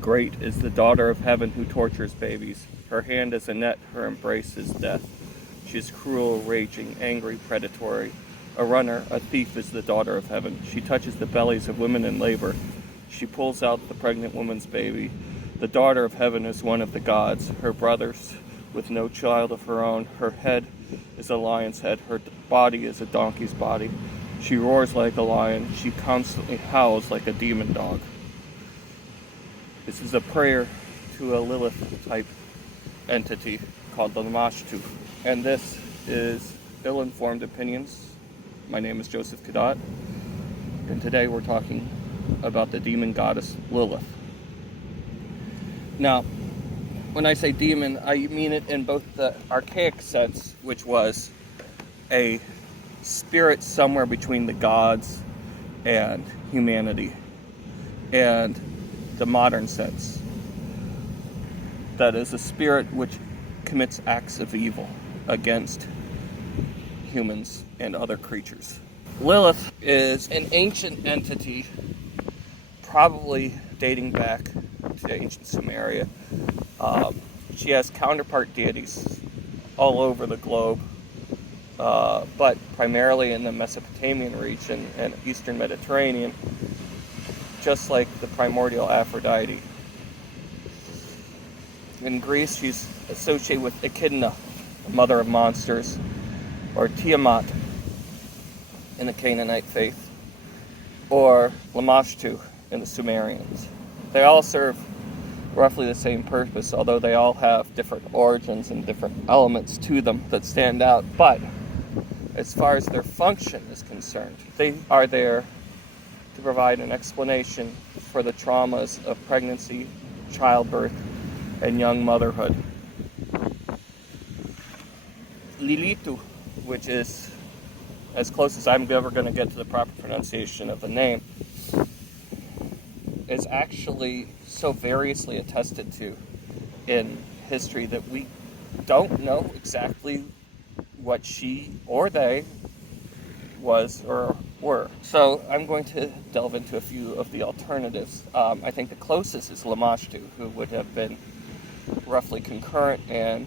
Great is the daughter of heaven who tortures babies. Her hand is a net, her embrace is death. She is cruel, raging, angry, predatory. A runner, a thief is the daughter of heaven. She touches the bellies of women in labor. She pulls out the pregnant woman's baby. The daughter of heaven is one of the gods. Her brothers, with no child of her own. Her head is a lion's head. Her body is a donkey's body. She roars like a lion. She constantly howls like a demon dog. This is a prayer to a Lilith-type entity called the Lamashtu. And this is Ill-Informed Opinions. My name is Joseph Cadotte, and today we're talking about the demon goddess Lilith. Now, when I say demon, I mean it in both the archaic sense, which was a spirit somewhere between the gods and humanity, and the modern sense, that is a spirit which commits acts of evil against humans and other creatures. Lilith is an ancient entity, probably dating back to ancient Sumeria. She has counterpart deities all over the globe, but primarily in the Mesopotamian region and Eastern Mediterranean, just like the primordial Aphrodite. In Greece, she's associated with Echidna, the mother of monsters, or Tiamat in the Canaanite faith, or Lamashtu in the Sumerians. They all serve roughly the same purpose, although they all have different origins and different elements to them that stand out. But as far as their function is concerned, they are there to provide an explanation for the traumas of pregnancy, childbirth, and young motherhood. Lilitu, which is as close as I'm ever going to get to the proper pronunciation of the name, is actually so variously attested to in history that we don't know exactly what she or they was or were. So I'm going to delve into a few of the alternatives. I think the closest is Lamashtu, who would have been roughly concurrent and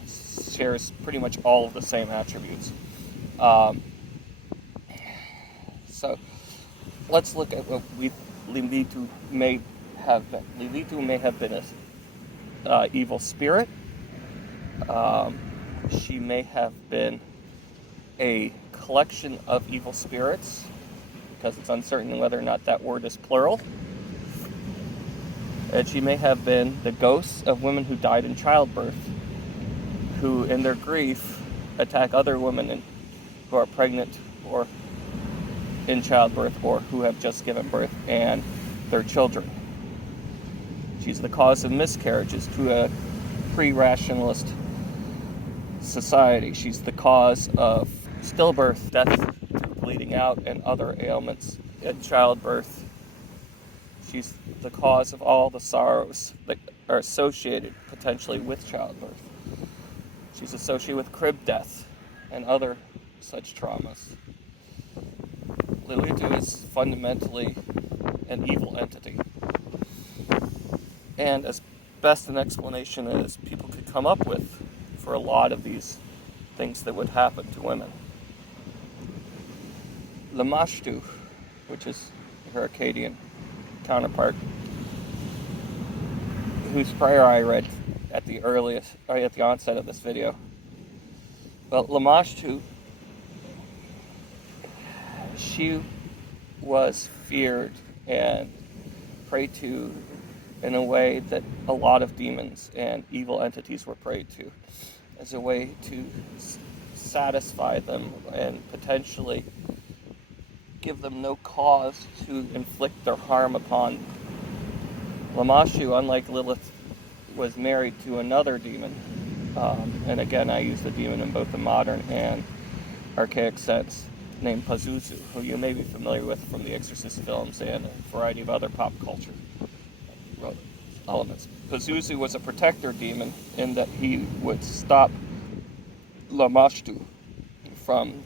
shares pretty much all of the same attributes. So let's look at what Lilitu may have been. Lilitu may have been an evil spirit. She may have been a collection of evil spirits, because it's uncertain whether or not that word is plural. And she may have been the ghosts of women who died in childbirth, who in their grief attack other women who are pregnant or in childbirth or who have just given birth and their children. She's the cause of miscarriages to a pre-rationalist society. She's the cause of stillbirth, death, bleeding out, and other ailments in childbirth. She's the cause of all the sorrows that are associated potentially with childbirth. She's associated with crib death and other such traumas. Lilitu is fundamentally an evil entity. And as best an explanation as people could come up with for a lot of these things that would happen to women. Lamashtu, which is her Akkadian counterpart, whose prayer I read at the onset of this video. But Lamashtu, she was feared and prayed to in a way that a lot of demons and evil entities were prayed to, as a way to satisfy them and potentially give them no cause to inflict their harm upon them. Lamashtu, unlike Lilith, was married to another demon. And again, I use the demon in both the modern and archaic sense, named Pazuzu, who you may be familiar with from the Exorcist films and a variety of other pop culture elements. Pazuzu was a protector demon in that he would stop Lamashtu from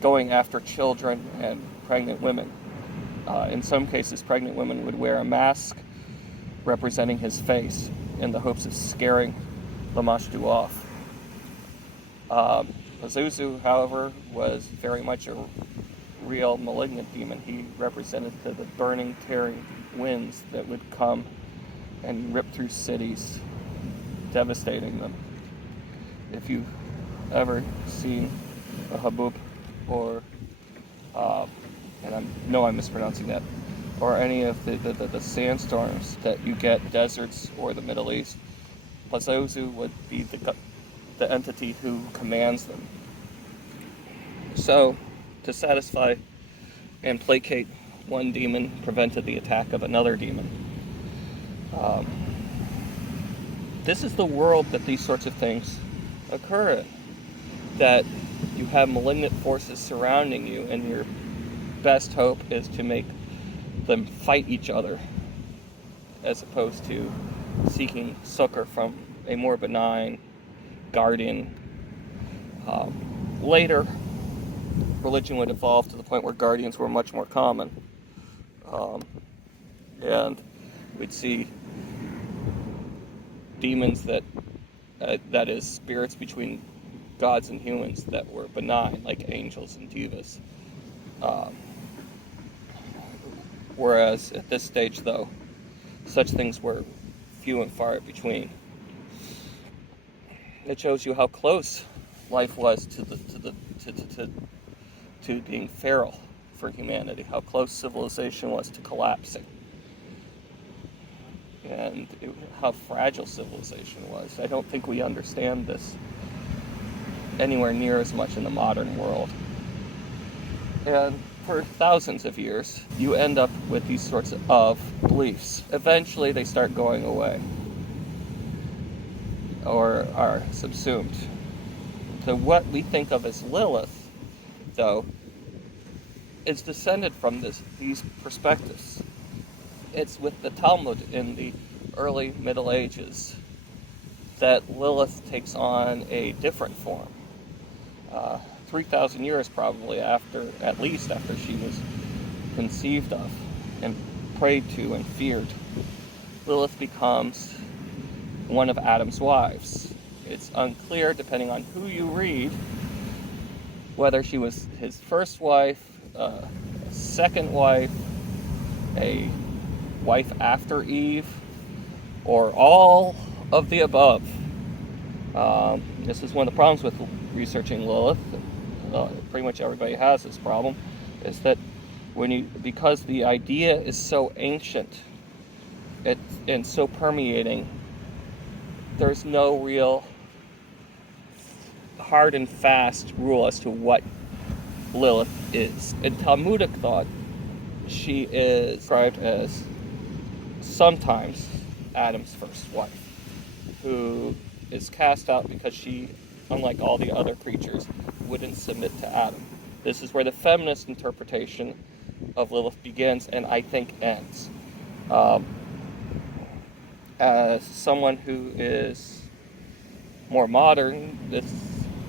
going after children and pregnant women. In some cases, pregnant women would wear a mask representing his face in the hopes of scaring Lamashtu off. Pazuzu, however, was very much a real malignant demon. He represented the burning, tearing winds that would come and rip through cities, devastating them. If you've ever seen a habub, or and I know I'm mispronouncing that, or any of the sandstorms that you get in deserts or the Middle East, Pazuzu would be the entity who commands them. So, to satisfy and placate one demon prevented the attack of another demon. This is the world that these sorts of things occur in. That you have malignant forces surrounding you, and your best hope is to make them fight each other, as opposed to seeking succor from a more benign guardian. Later, religion would evolve to the point where guardians were much more common. And we'd see demons that is, spirits between gods and humans that were benign, like angels and divas. Whereas at this stage, though, such things were few and far between. It shows you how close life was to being feral for humanity, how close civilization was to collapsing, and how fragile civilization was. I don't think we understand this anywhere near as much in the modern world. And for thousands of years, you end up with these sorts of beliefs. Eventually, they start going away, or are subsumed. So what we think of as Lilith, though, is descended from these perspectives. It's with the Talmud in the early Middle Ages that Lilith takes on a different form. 3,000 years probably at least after she was conceived of and prayed to and feared, Lilith becomes one of Adam's wives. It's unclear, depending on who you read, whether she was his first wife, second wife, a wife after Eve, or all of the above. This is one of the problems with researching Lilith. Pretty much everybody has this problem, is that because the idea is so ancient and so permeating, there's no real hard and fast rule as to what Lilith is. In Talmudic thought, she is described as sometimes Adam's first wife, who is cast out because she, unlike all the other creatures, wouldn't submit to Adam. This is where the feminist interpretation of Lilith begins and I think ends. As someone who is more modern,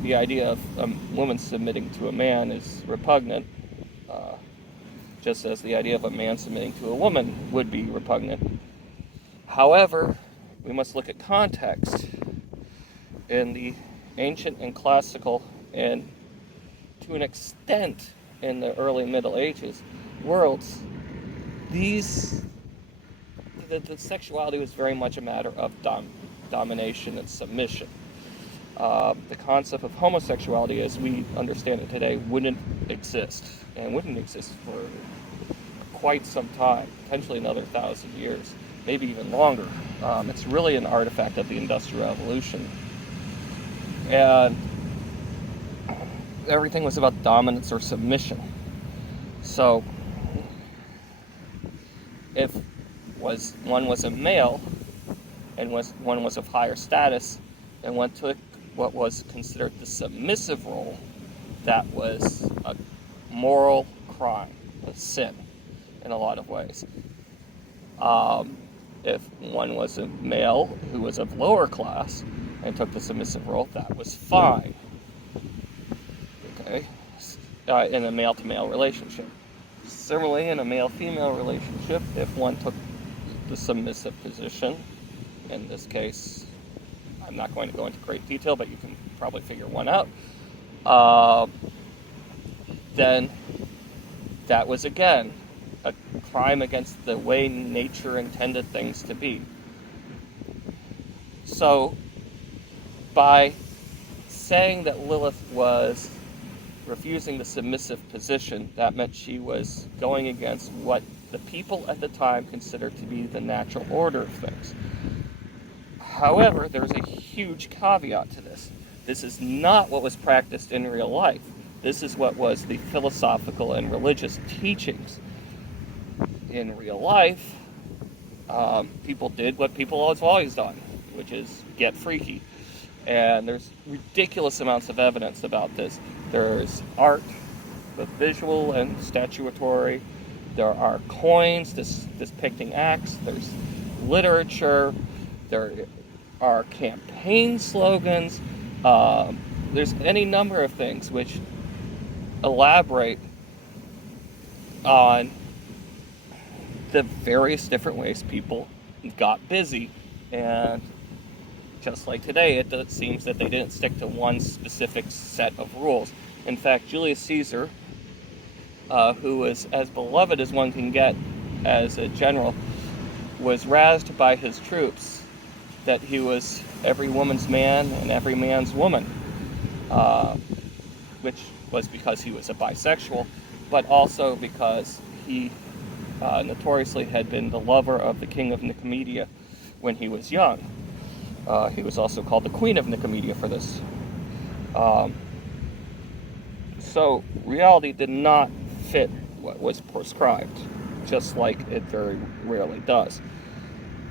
the idea of a woman submitting to a man is repugnant, just as the idea of a man submitting to a woman would be repugnant. However, we must look at context. In the ancient and classical, and to an extent in the early Middle Ages worlds, the sexuality was very much a matter of domination and submission. The concept of homosexuality as we understand it today wouldn't exist, and wouldn't exist for quite some time, potentially another 1,000 years, maybe even longer. It's really an artifact of the Industrial Revolution. And everything was about dominance or submission. So, if one was a male, and one was of higher status, and one took what was considered the submissive role, that was a moral crime, a sin, in a lot of ways. If one was a male who was of lower class and took the submissive role, that was fine. Okay? In a male-to-male relationship. Similarly, in a male-female relationship, if one took the submissive position. In this case, I'm not going to go into great detail, but you can probably figure one out. Then that was, again, a crime against the way nature intended things to be. So, by saying that Lilith was refusing the submissive position, that meant she was going against what the people at the time considered to be the natural order of things. However, there's a huge caveat to this. This is not what was practiced in real life. This is what was the philosophical and religious teachings. In real life, people did what people have always done, which is get freaky. And there's ridiculous amounts of evidence about this. There's art, both visual and statuatory. There are coins depicting acts. There's literature. There are campaign slogans. There's any number of things which elaborate on the various different ways people got busy. And just like today, it seems that they didn't stick to one specific set of rules. In fact, Julius Caesar, who was as beloved as one can get as a general, was razzed by his troops that he was every woman's man and every man's woman, which was because he was a bisexual, but also because he notoriously had been the lover of the king of Nicomedia when he was young. He was also called the Queen of Nicomedia for this. So reality did not fit what was prescribed, just like it very rarely does.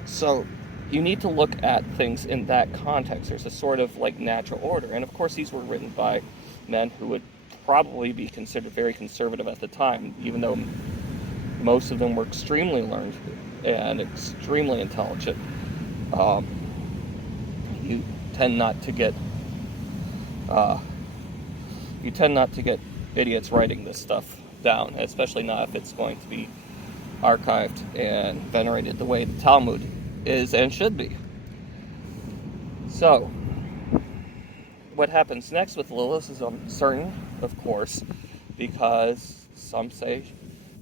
So you need to look at things in that context. There's a sort of like natural order. And of course these were written by men who would probably be considered very conservative at the time, even though most of them were extremely learned and extremely intelligent. You tend not to get idiots writing this stuff down, especially not if it's going to be archived and venerated the way the Talmud is and should be. So, what happens next with Lilith is uncertain, of course, because some say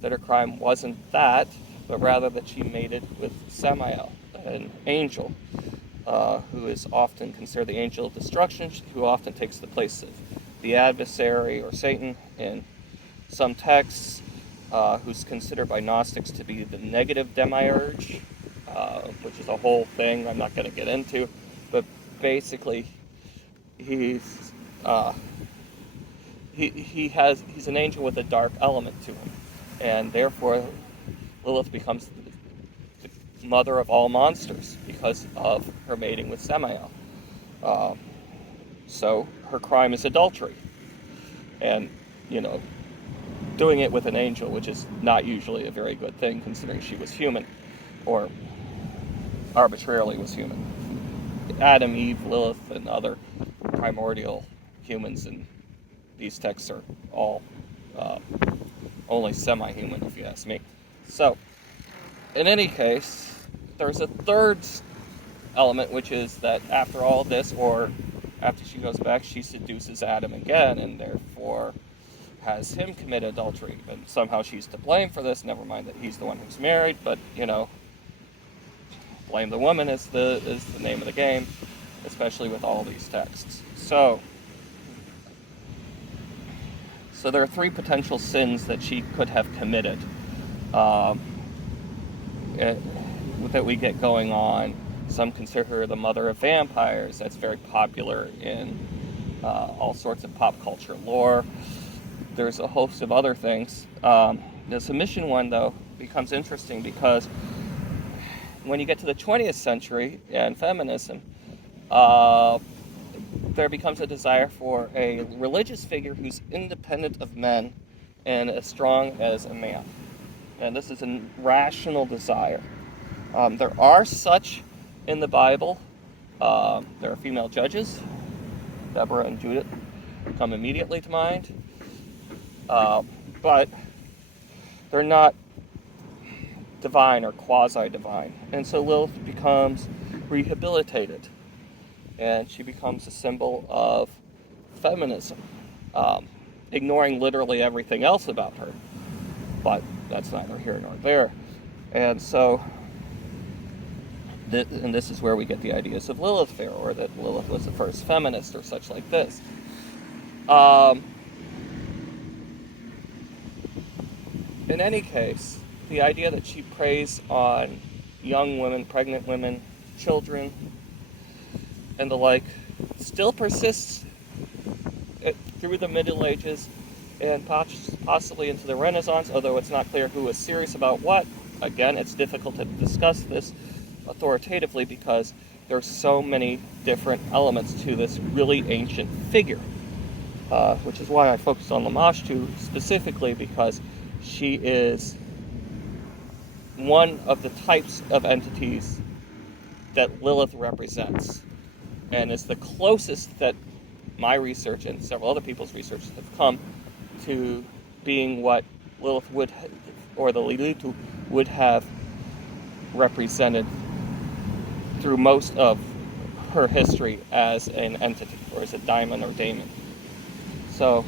that her crime wasn't that, but rather that she mated with Samael, an angel, who is often considered the angel of destruction, who often takes the place of the adversary or Satan in some texts, who's considered by Gnostics to be the negative demiurge, which is a whole thing I'm not going to get into, but basically he's an angel with a dark element to him, and therefore Lilith becomes the mother of all monsters because of her mating with Samael. So her crime is adultery, and doing it with an angel, which is not usually a very good thing considering she was human, or arbitrarily was human. Adam, Eve, Lilith, and other primordial humans in these texts are all only semi-human, if you ask me. So, in any case, there's a third element, which is that after all this, or after she goes back, she seduces Adam again, and therefore has him commit adultery. And somehow she's to blame for this, never mind that he's the one who's married, but, blame the woman is the name of the game, especially with all these texts. So there are three potential sins that she could have committed that we get going on. Some consider her the mother of vampires. That's very popular in all sorts of pop culture lore. There's a host of other things. The submission one, though, becomes interesting because when you get to the 20th century and feminism, there becomes a desire for a religious figure who's independent of men and as strong as a man. And this is a rational desire. There are such in the Bible. There are female judges. Deborah and Judith come immediately to mind. But they're not divine or quasi-divine. And so Lilith becomes rehabilitated, and she becomes a symbol of feminism, ignoring literally everything else about her. But that's neither here nor there. And so, and this is where we get the ideas of Lilith fair, or that Lilith was the first feminist, or such like this. In any case, the idea that she preys on young women, pregnant women, children, and the like still persists through the Middle Ages and possibly into the Renaissance, although it's not clear who was serious about what. Again, it's difficult to discuss this authoritatively because there are so many different elements to this really ancient figure, which is why I focus on Lamashtu specifically, because she is one of the types of entities that Lilith represents, and is the closest that my research and several other people's research have come to being what Lilith would, or the Lilitu would have represented through most of her history as an entity, or as a daimon or daemon. So,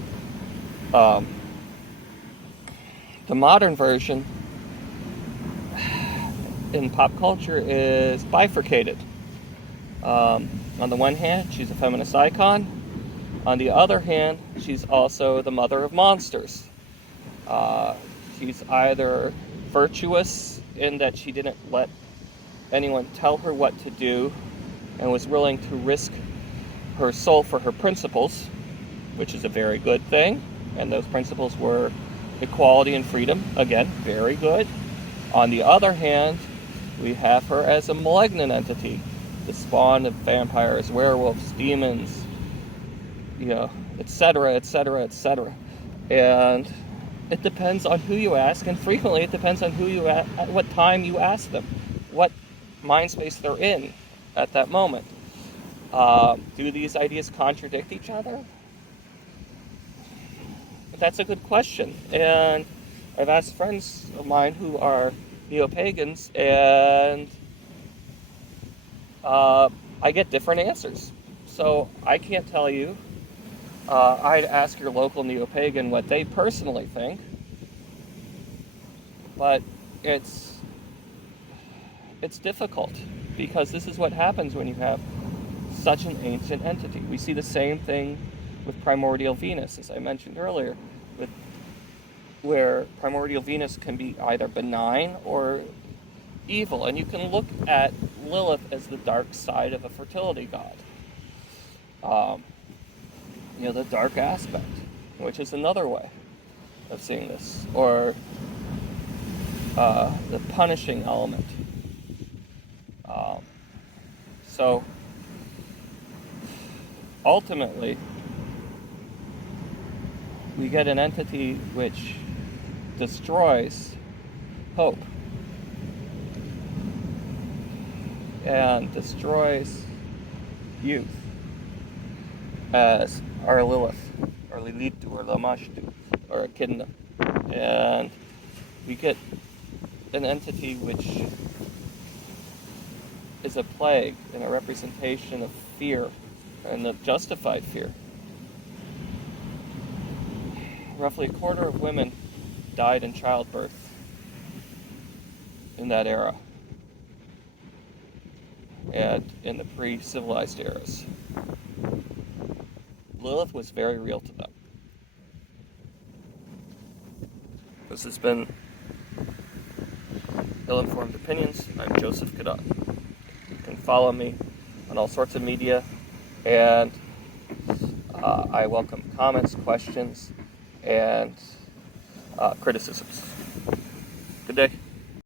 the modern version in pop culture is bifurcated. On the one hand, she's a feminist icon. On the other hand, she's also the mother of monsters. She's either virtuous in that she didn't let anyone tell her what to do and was willing to risk her soul for her principles, which is a very good thing, and those principles were equality and freedom. Again, very good. On the other hand, we have her as a malignant entity, the spawn of vampires, werewolves, demons, etc., etc., etc. And it depends on who you ask, and frequently it depends on who you at what time you ask them, what mind space they're in at that moment. Do these ideas contradict each other? That's a good question, and I've asked friends of mine who are neo-pagans, and I get different answers. So I can't tell you. I'd ask your local neo-pagan what they personally think, but it's difficult, because this is what happens when you have such an ancient entity. We see the same thing with primordial Venus, as I mentioned earlier, where primordial Venus can be either benign or evil, and you can look at Lilith as the dark side of a fertility god. The dark aspect, which is another way of seeing this, or the punishing element. So ultimately, we get an entity which destroys hope and destroys youth, as our Lilith, or Lilitu, or Lamashtu, or Echidna. And we get an entity which is a plague and a representation of fear, and of justified fear. Roughly a quarter of women died in childbirth in that era, and in the pre-civilized eras. Lilith was very real to them. This has been Ill-Informed Opinions. I'm Joseph Cadotte. You can follow me on all sorts of media, and I welcome comments, questions, and criticisms. Good day.